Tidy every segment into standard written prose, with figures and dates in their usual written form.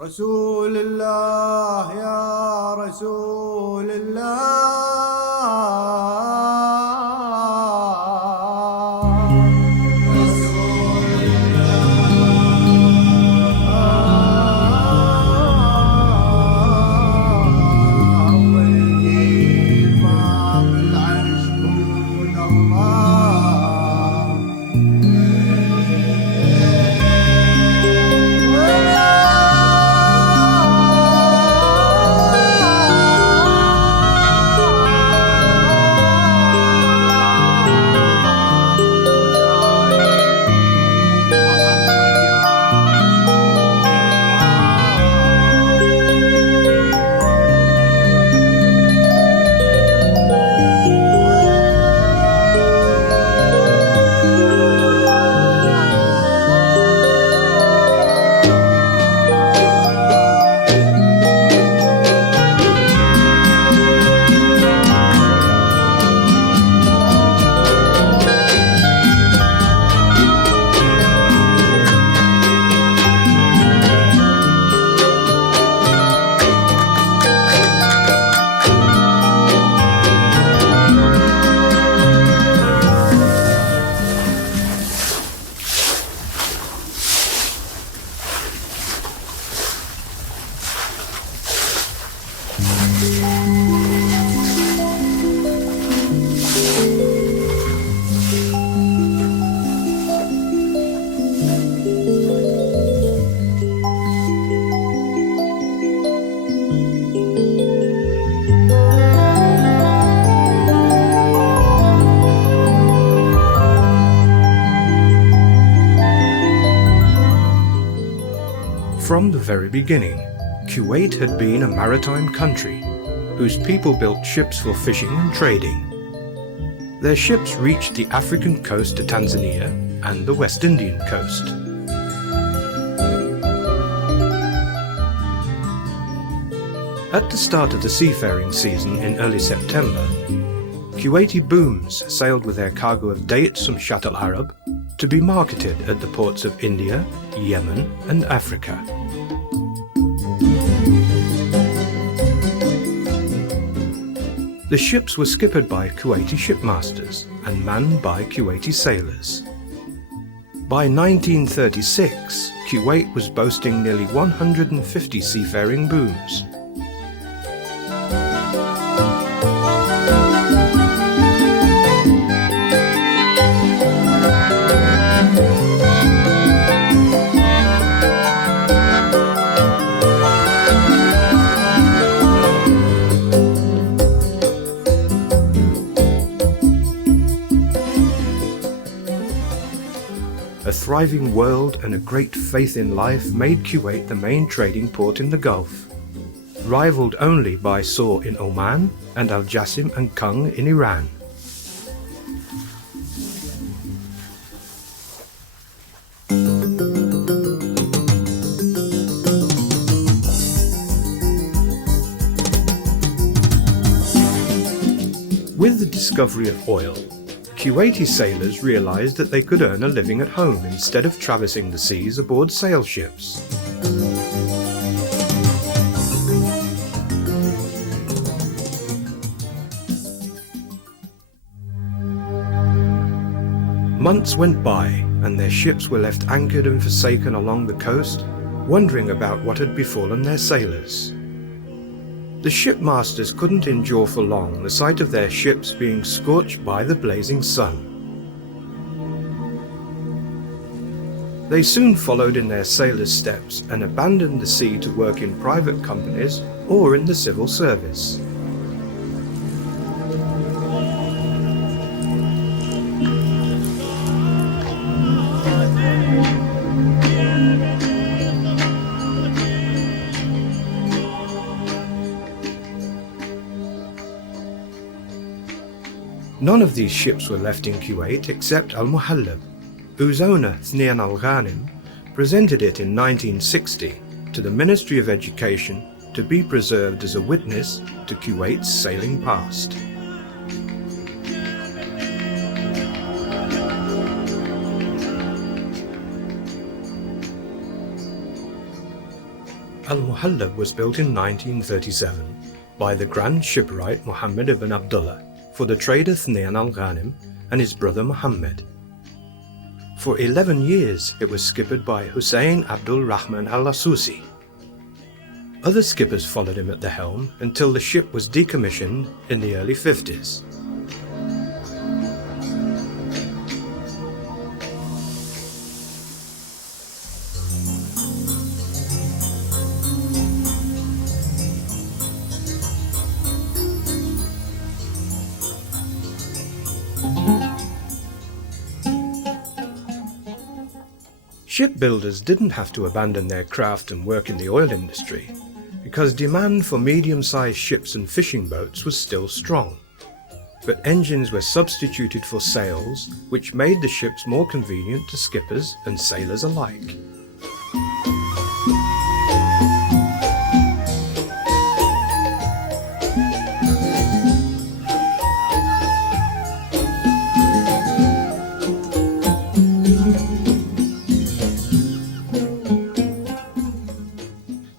رسول الله يا رسول From the very beginning, Kuwait had been a maritime country whose people built ships for fishing and trading. Their ships reached the African coast to Tanzania and the West Indian coast. At the start of the seafaring season in early September, Kuwaiti booms sailed with their cargo of dates from Shatt al-Arab to be marketed at the ports of India, Yemen and Africa. The ships were skippered by Kuwaiti shipmasters and manned by Kuwaiti sailors. By 1936, Kuwait was boasting nearly 150 seafaring booms. A thriving world and a great faith in life made Kuwait the main trading port in the Gulf, rivaled only by Saur in Oman and Al Jassim and Kung in Iran. With the discovery of oil, Kuwaiti sailors realized that they could earn a living at home instead of traversing the seas aboard sail ships. Months went by and their ships were left anchored and forsaken along the coast, wondering about what had befallen their sailors. The shipmasters couldn't endure for long the sight of their ships being scorched by the blazing sun. They soon followed in their sailors' steps and abandoned the sea to work in private companies or in the civil service. None of these ships were left in Kuwait except Almuhhallab, whose owner, Thnian al-Ghanim, presented it in 1960 to the Ministry of Education to be preserved as a witness to Kuwait's sailing past. Almuhhallab was built in 1937 by the Grand Shipwright Muhammad ibn Abdullah for the trader Thnayan al-Ghanim and his brother Muhammad. For 11 years it was skippered by Hussein Abdul Rahman al-Asusi. Other skippers followed him at the helm until the ship was decommissioned in the early 50s. Shipbuilders didn't have to abandon their craft and work in the oil industry, because demand for medium-sized ships and fishing boats was still strong. But engines were substituted for sails, which made the ships more convenient to skippers and sailors alike.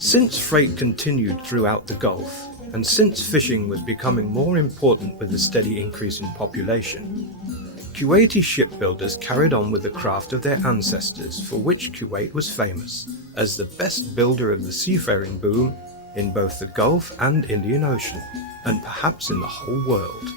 Since freight continued throughout the Gulf, and since fishing was becoming more important with the steady increase in population, Kuwaiti shipbuilders carried on with the craft of their ancestors, for which Kuwait was famous as the best builder of the seafaring boom in both the Gulf and Indian Ocean, and perhaps in the whole world.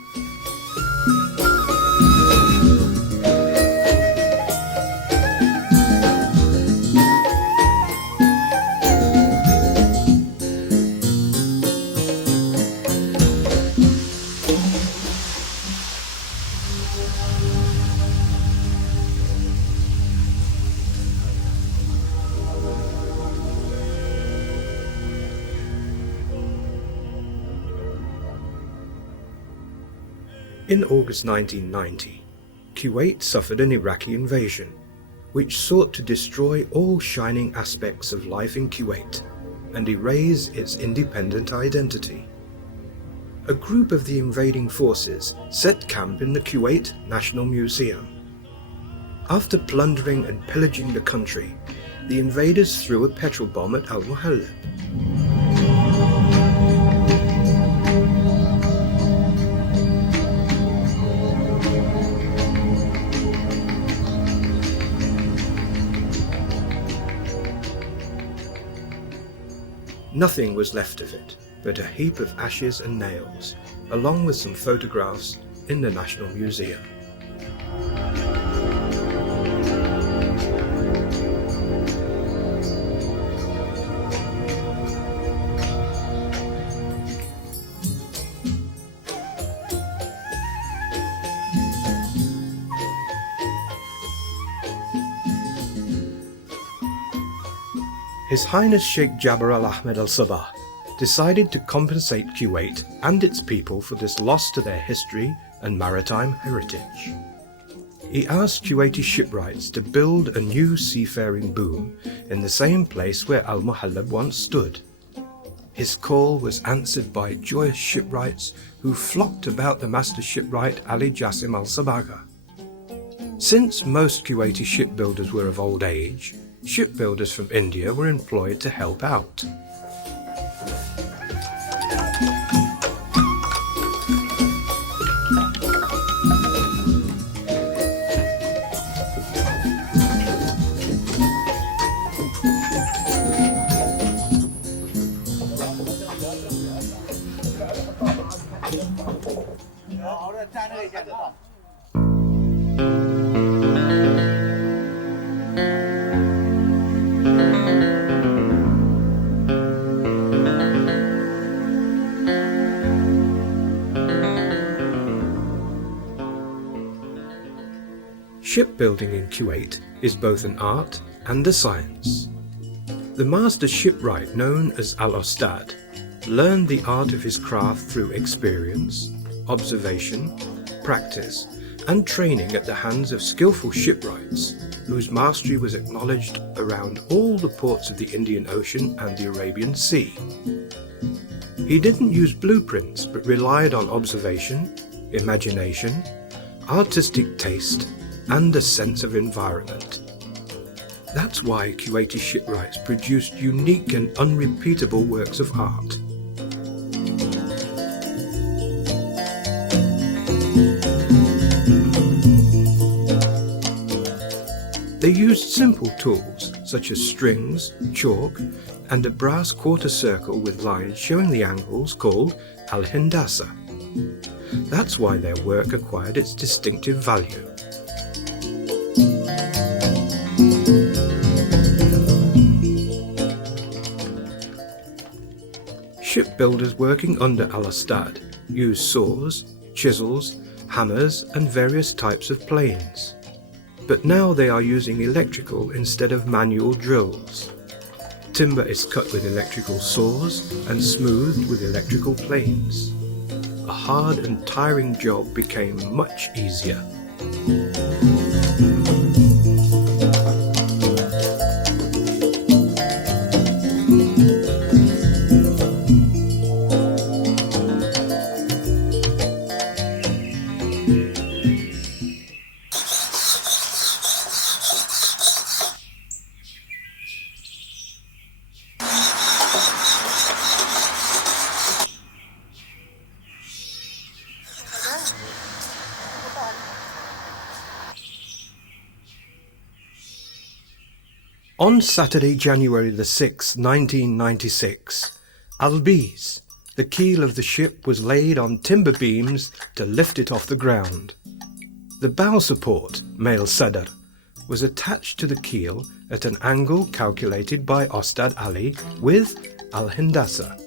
In August 1990, Kuwait suffered an Iraqi invasion, which sought to destroy all shining aspects of life in Kuwait and erase its independent identity. A group of the invading forces set camp in the Kuwait National Museum. After plundering and pillaging the country, the invaders threw a petrol bomb at Almuhhallab. Nothing was left of it but a heap of ashes and nails, along with some photographs in the National Museum. His Highness Sheikh Jabir al-Ahmed al-Sabah decided to compensate Kuwait and its people for this loss to their history and maritime heritage. He asked Kuwaiti shipwrights to build a new seafaring boom in the same place where Almuhhallab once stood. His call was answered by joyous shipwrights who flocked about the master shipwright Ali Jassim al-Sabaga. Since most Kuwaiti shipbuilders were of old age, shipbuilders from India were employed to help out. Shipbuilding in Kuwait is both an art and a science. The master shipwright, known as Al-Ustad, learned the art of his craft through experience, observation, practice, and training at the hands of skillful shipwrights, whose mastery was acknowledged around all the ports of the Indian Ocean and the Arabian Sea. He didn't use blueprints, but relied on observation, imagination, artistic taste, and a sense of environment. That's why Kuwaiti shipwrights produced unique and unrepeatable works of art. They used simple tools such as strings, chalk, and a brass quarter circle with lines showing the angles called al-hindasa. That's why their work acquired its distinctive value. Shipbuilders working under Al-Ustad used saws, chisels, hammers, and various types of planes. But now they are using electrical instead of manual drills. Timber is cut with electrical saws and smoothed with electrical planes. A hard and tiring job became much easier. On Saturday, January the 6th, 1996, Albiz, the keel of the ship, was laid on timber beams to lift it off the ground. The bow support, male sadr, was attached to the keel at an angle calculated by Ostad Ali with al-hindasa.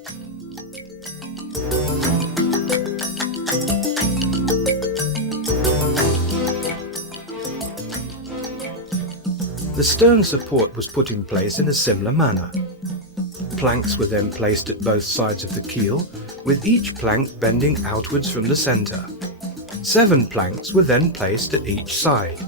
The stern support was put in place in a similar manner. Planks were then placed at both sides of the keel, with each plank bending outwards from the centre. 7 planks were then placed at each side.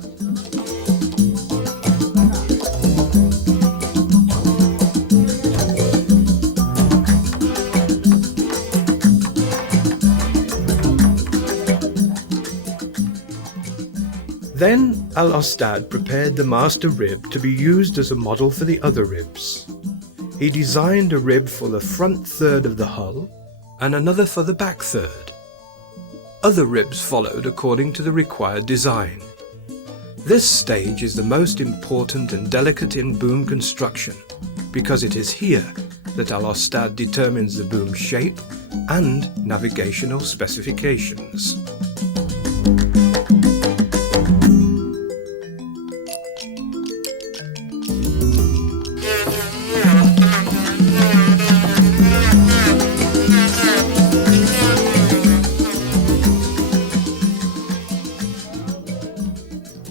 Then Al-Ustad prepared the master rib to be used as a model for the other ribs. He designed a rib for the front third of the hull and another for the back third. Other ribs followed according to the required design. This stage is the most important and delicate in boom construction because it is here that Al-Ustad determines the boom shape and navigational specifications.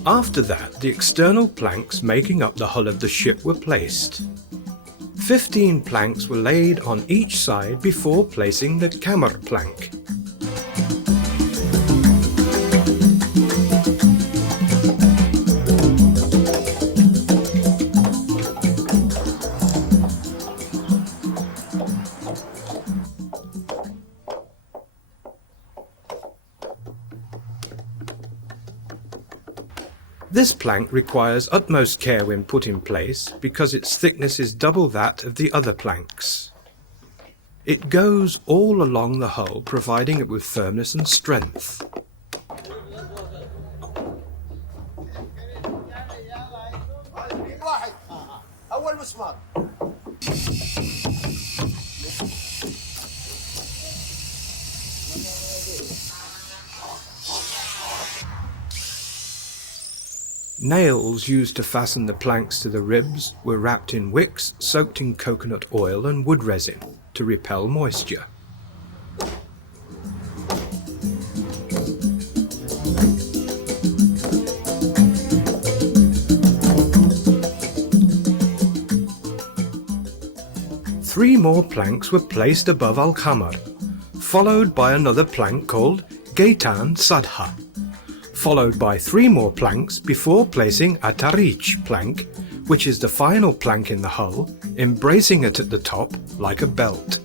After that, the external planks making up the hull of the ship were placed. 15 planks were laid on each side before placing the kamar plank. This plank requires utmost care when put in place because its thickness is double that of the other planks. It goes all along the hull, providing it with firmness and strength. Nails used to fasten the planks to the ribs were wrapped in wicks soaked in coconut oil and wood resin to repel moisture. Three more planks were placed above Al-Khamar, followed by another plank called Gaitan Sadha, followed by 3 more planks before placing a Tarich plank, which is the final plank in the hull, embracing it at the top like a belt.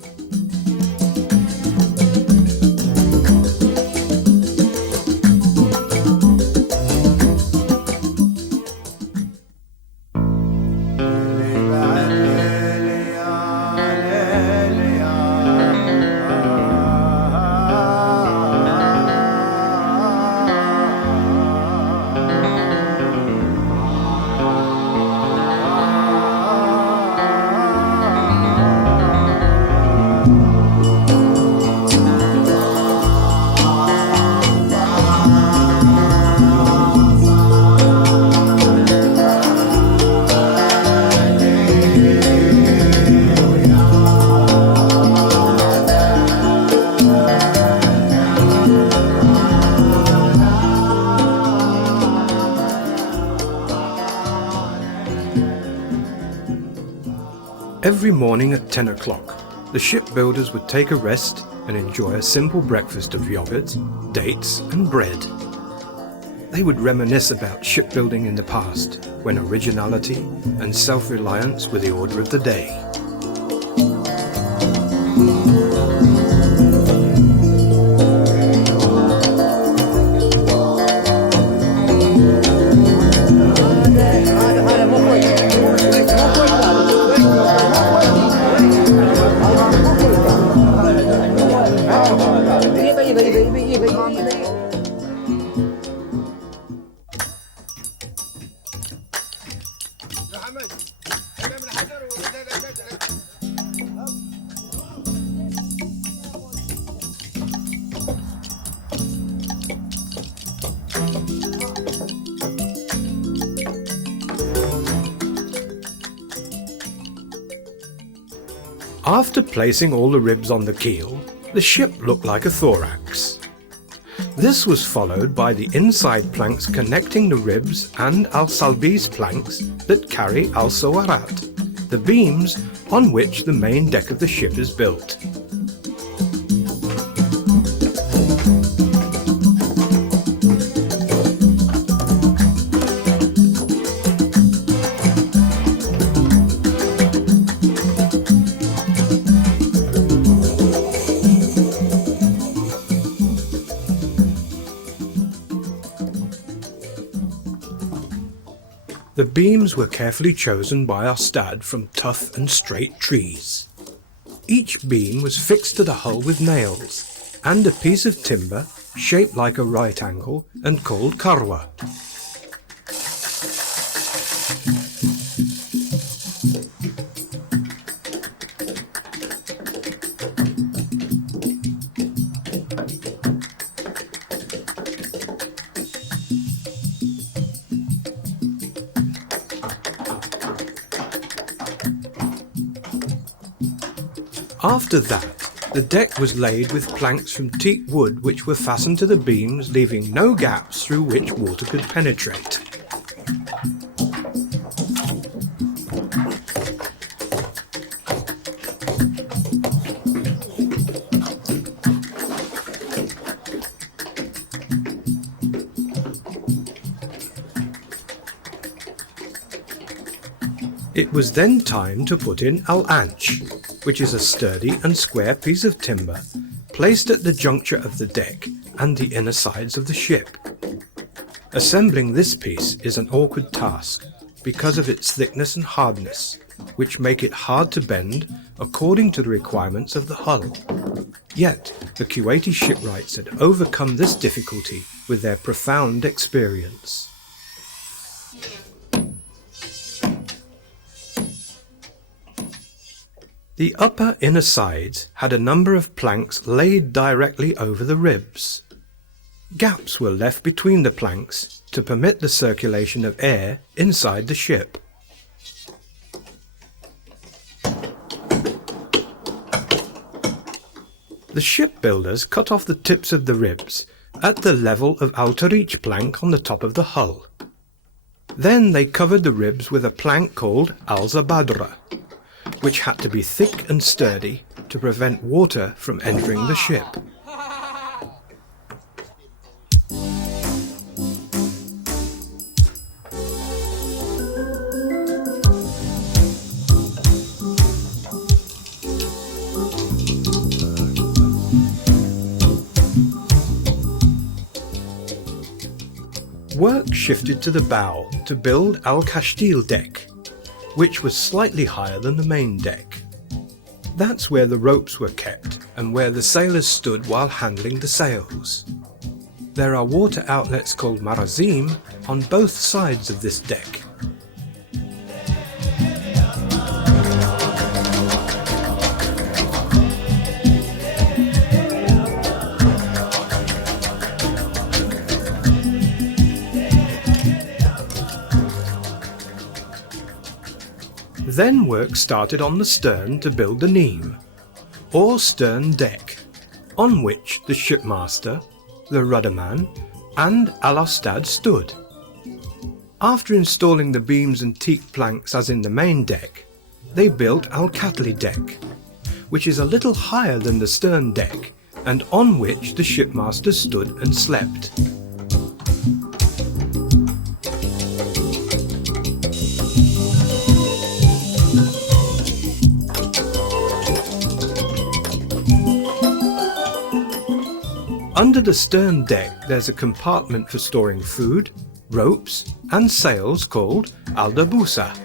Every morning at 10 o'clock, the shipbuilders would take a rest and enjoy a simple breakfast of yogurt, dates and bread. They would reminisce about shipbuilding in the past, when originality and self-reliance were the order of the day. After placing all the ribs on the keel, the ship looked like a thorax. This was followed by the inside planks connecting the ribs and al-salbis planks that carry al-sawarat, the beams on which the main deck of the ship is built. The beams were carefully chosen by our stad from tough and straight trees. Each beam was fixed to the hull with nails, and a piece of timber shaped like a right angle and called karwa. After that, the deck was laid with planks from teak wood which were fastened to the beams, leaving no gaps through which water could penetrate. It was then time to put in al-anch, which is a sturdy and square piece of timber placed at the juncture of the deck and the inner sides of the ship. Assembling this piece is an awkward task because of its thickness and hardness, which make it hard to bend according to the requirements of the hull. Yet, the Kuwaiti shipwrights had overcome this difficulty with their profound experience. The upper inner sides had a number of planks laid directly over the ribs. Gaps were left between the planks to permit the circulation of air inside the ship. The shipbuilders cut off the tips of the ribs at the level of al-tarich plank on the top of the hull. Then they covered the ribs with a plank called al-zabadra, which had to be thick and sturdy to prevent water from entering the ship. Work shifted to the bow to build al-kashtil deck, which was slightly higher than the main deck. That's where the ropes were kept and where the sailors stood while handling the sails. There are water outlets called marazim on both sides of this deck. Then work started on the stern to build the neem, or stern deck, on which the shipmaster, the rudderman, and al-ostad stood. After installing the beams and teak planks as in the main deck, they built Al-Katli deck, which is a little higher than the stern deck and on which the shipmaster stood and slept. Under the stern deck there's a compartment for storing food, ropes and sails called al-dabusa.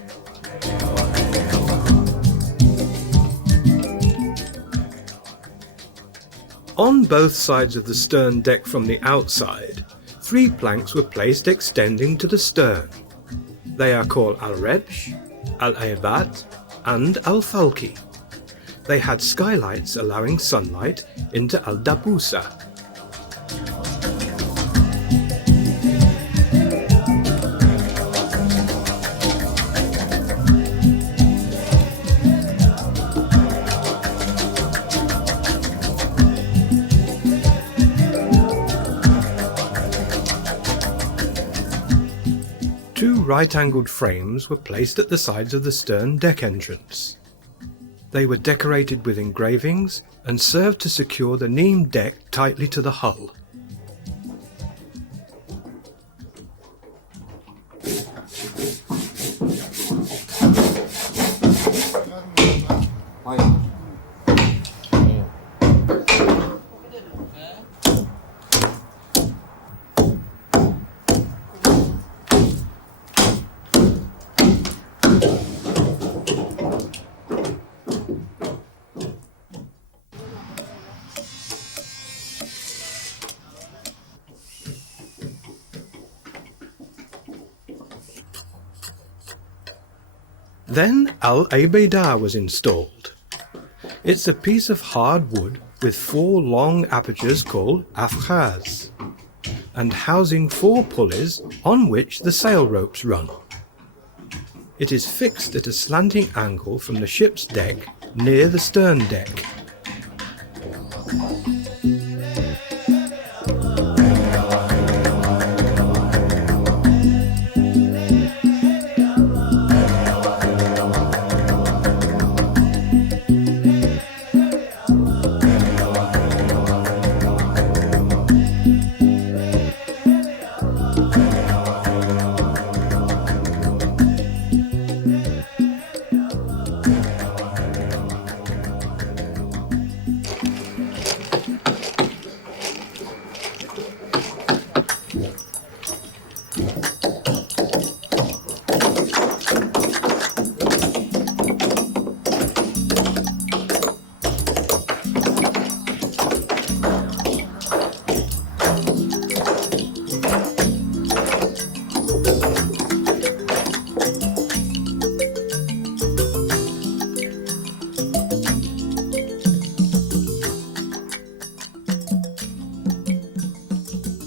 On both sides of the stern deck from the outside, 3 planks were placed extending to the stern. They are called al-rebsh, al-aybat and al-falki. They had skylights allowing sunlight into al-dabusa. Right-angled frames were placed at the sides of the stern deck entrance. They were decorated with engravings and served to secure the neem deck tightly to the hull. Then al-Abaydah was installed. It's a piece of hard wood with 4 long apertures called afkhaz, and housing 4 pulleys on which the sail ropes run. It is fixed at a slanting angle from the ship's deck near the stern deck.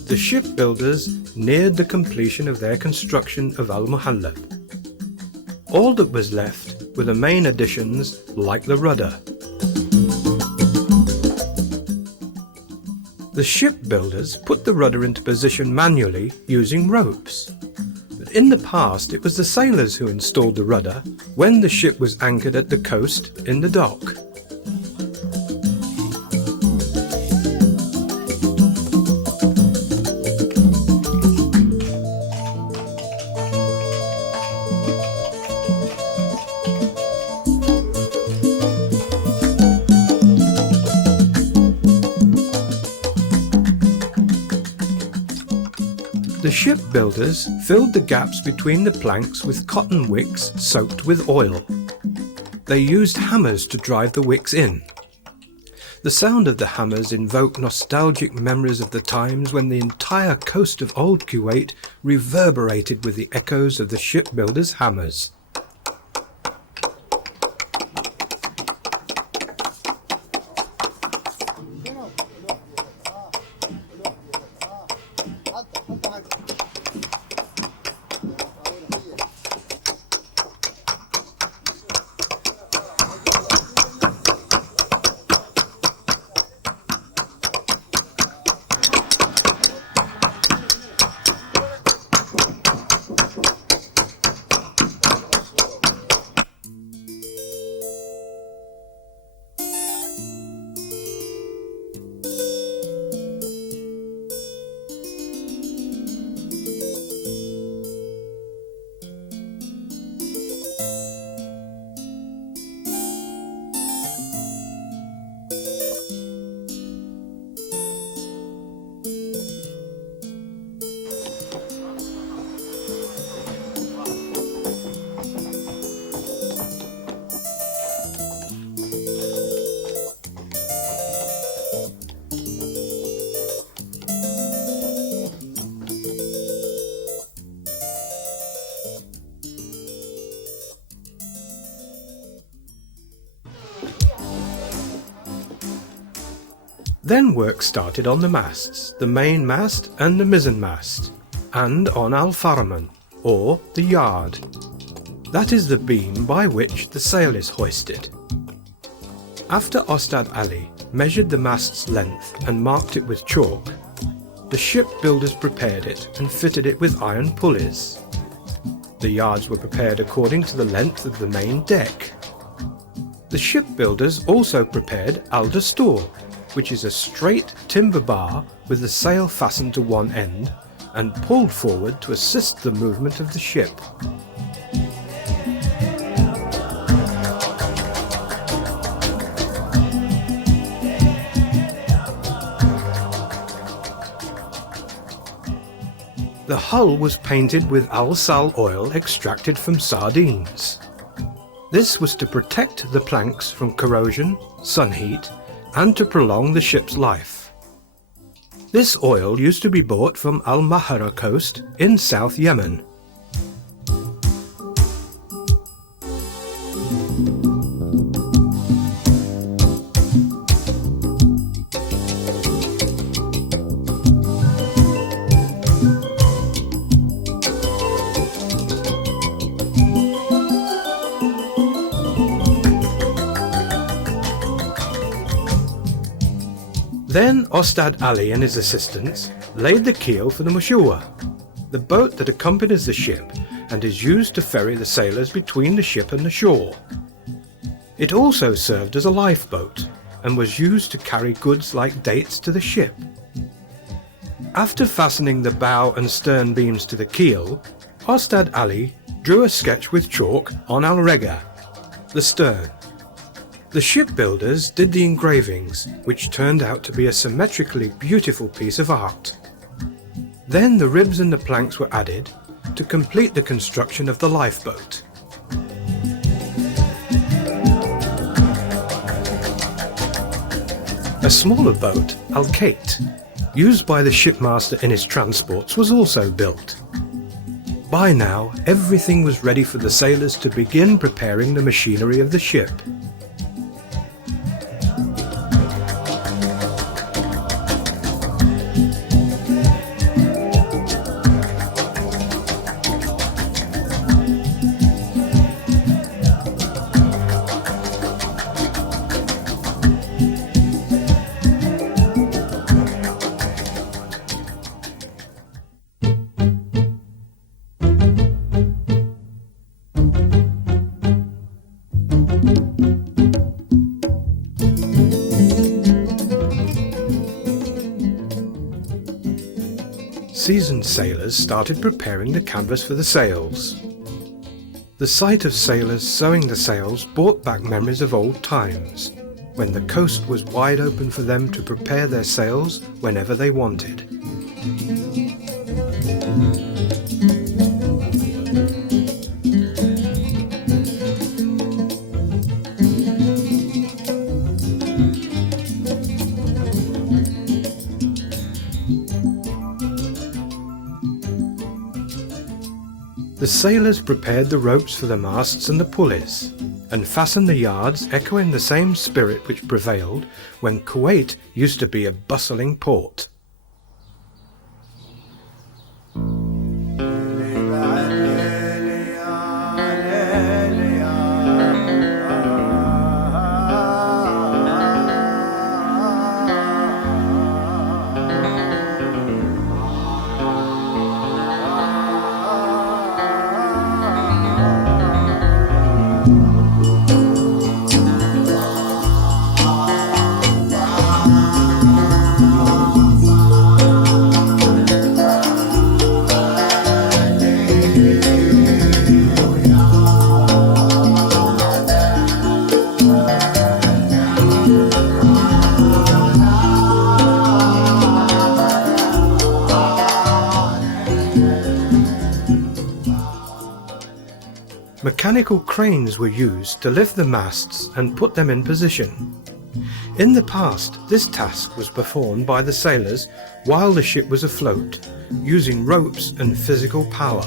The shipbuilders neared the completion of their construction of Almuhhallab. All that was left were the main additions like the rudder. The shipbuilders put the rudder into position manually using ropes. But in the past it was the sailors who installed the rudder when the ship was anchored at the coast in the dock. The shipbuilders filled the gaps between the planks with cotton wicks soaked with oil. They used hammers to drive the wicks in. The sound of the hammers invoked nostalgic memories of the times when the entire coast of old Kuwait reverberated with the echoes of the shipbuilders' hammers. Then work started on the masts, the main mast and the mizzen mast, and on al-farman, or the yard. That is the beam by which the sail is hoisted. After Ostad Ali measured the mast's length and marked it with chalk, the shipbuilders prepared it and fitted it with iron pulleys. The yards were prepared according to the length of the main deck. The shipbuilders also prepared al-dastur, which is a straight timber bar with the sail fastened to one end and pulled forward to assist the movement of the ship. The hull was painted with al-sal oil extracted from sardines. This was to protect the planks from corrosion, sun heat, and to prolong the ship's life. This oil used to be bought from Al-Mahara coast in South Yemen. Then Ostad Ali and his assistants laid the keel for the Mushua, the boat that accompanies the ship and is used to ferry the sailors between the ship and the shore. It also served as a lifeboat and was used to carry goods like dates to the ship. After fastening the bow and stern beams to the keel, Ostad Ali drew a sketch with chalk on al-rega, the stern. The shipbuilders did the engravings, which turned out to be a symmetrically beautiful piece of art. Then the ribs and the planks were added to complete the construction of the lifeboat. A smaller boat, al-Kate, used by the shipmaster in his transports, was also built. By now, everything was ready for the sailors to begin preparing the machinery of the ship. Seasoned sailors started preparing the canvas for the sails. The sight of sailors sewing the sails brought back memories of old times, when the coast was wide open for them to prepare their sails whenever they wanted. The sailors prepared the ropes for the masts and the pulleys, and fastened the yards, echoing the same spirit which prevailed when Kuwait used to be a bustling port. Mechanical cranes were used to lift the masts and put them in position. In the past, this task was performed by the sailors while the ship was afloat, using ropes and physical power.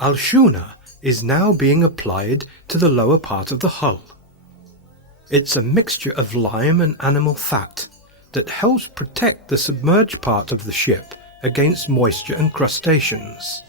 Al-Shuna is now being applied to the lower part of the hull. It's a mixture of lime and animal fat that helps protect the submerged part of the ship against moisture and crustaceans.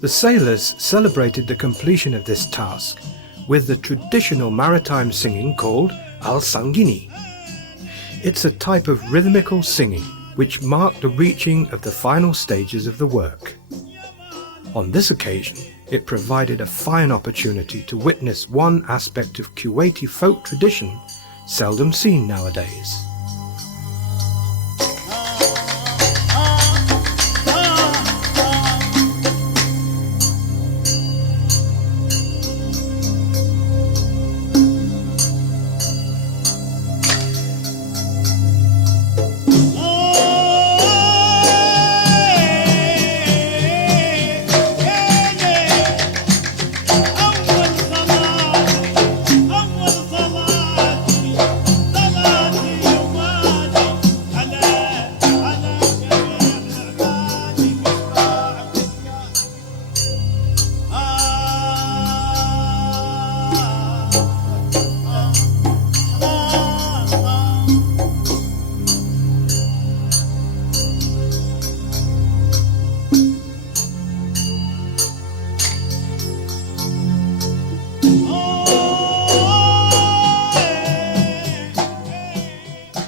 The sailors celebrated the completion of this task with the traditional maritime singing called Al-Sangini. It's a type of rhythmical singing which marked the reaching of the final stages of the work. On this occasion, it provided a fine opportunity to witness one aspect of Kuwaiti folk tradition seldom seen nowadays.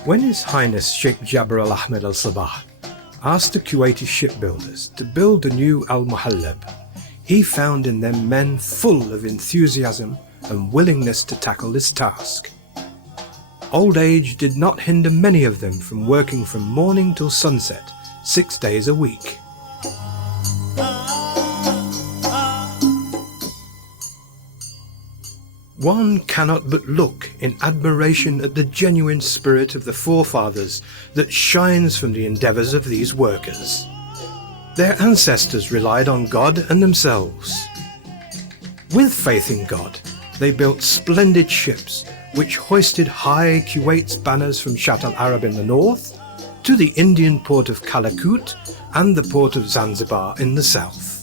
When His Highness Sheikh Jabr al-Ahmed al-Sabah asked the Kuwaiti shipbuilders to build a new Almuhhallab, he found in them men full of enthusiasm and willingness to tackle this task. Old age did not hinder many of them from working from morning till sunset, 6 days a week. One cannot but look in admiration at the genuine spirit of the forefathers that shines from the endeavours of these workers. Their ancestors relied on God and themselves. With faith in God, they built splendid ships which hoisted high Kuwait's banners from Shatt al-Arab in the north to the Indian port of Calicut and the port of Zanzibar in the south.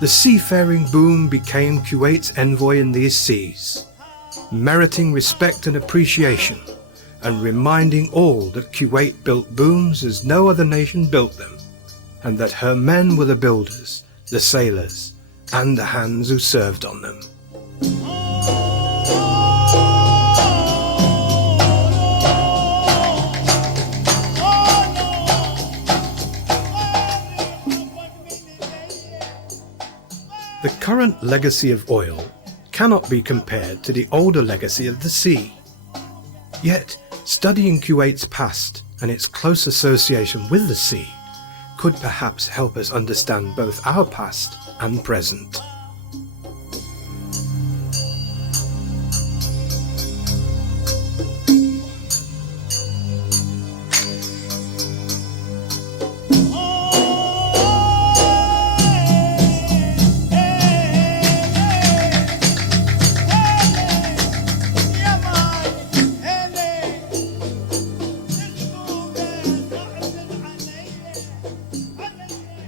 The seafaring boom became Kuwait's envoy in these seas, meriting respect and appreciation, and reminding all that Kuwait built booms as no other nation built them, and that her men were the builders, the sailors, and the hands who served on them. The current legacy of oil cannot be compared to the older legacy of the sea. Yet, studying Kuwait's past and its close association with the sea could perhaps help us understand both our past and present.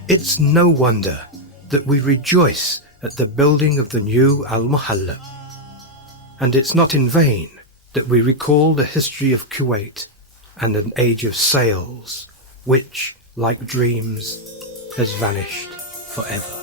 It's no wonder that we rejoice at the building of the new Almuhhallab. And it's not in vain that we recall the history of Kuwait and an age of sails, which, like dreams, has vanished forever.